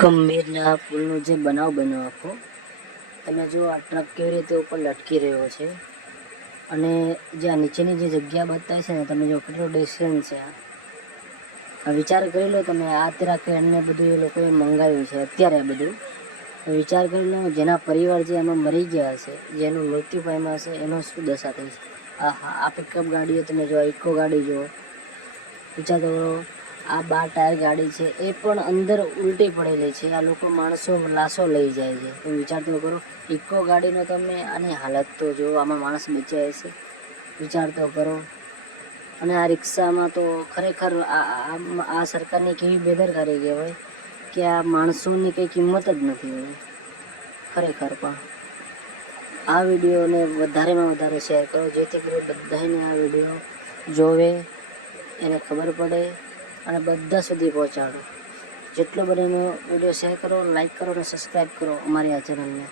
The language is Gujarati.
ગંભીરના પુલનો જે બનાવ બન્યો આખો, તમે જો આ ટ્રક કેવી રીતે ઉપર લટકી રહ્યો છે. અને જે આ નીચેની જે જગ્યા બતાવે છે ને, તમે જો કેટલો ડિસ્ટન્સ છે આ. વિચાર કરી લો તમે, આ ઉત્તરાખંડ એને બધું એ લોકોએ મંગાવ્યું છે, અત્યારે આ બધું. વિચાર કરી લો જેના પરિવાર જે એમાં મરી ગયા હશે જેનું મૃત્યુ પામ્યા હશે એનો શું દશા થઈ છે? આ આ પિકઅપ ગાડીઓ તમે જો ઇકો ગાડી જુઓ. વિચાર કરો આ બાર ટાયર ગાડી છે, એ પણ અંદર ઉલટી પડેલી છે. આ લોકો માણસો લાશો લઈ જાય છે. તમે વિચાર તો કરો, ઇકો ગાડીનો તમે આની હાલત તો જો, આમાં માણસ બચ્યા હશે. વિચાર તો કરો. અને આ રિક્ષામાં તો ખરેખર આ સરકારની કેવી બેદરકારી કહેવાય કે આ માણસોની કંઈ કિંમત જ નથી હવે ખરેખર પણ. આ વિડીયોને વધારેમાં વધારે શેર કરો, જેથી કરી બધાને આ વીડિયો જોવે, એને ખબર પડે. અને બધા સુધી પહોંચાડો. જેટલો બને એનો વીડિયો શેર કરો લાઈક કરો અને સબસ્ક્રાઈબ કરો અમારી આ ચેનલને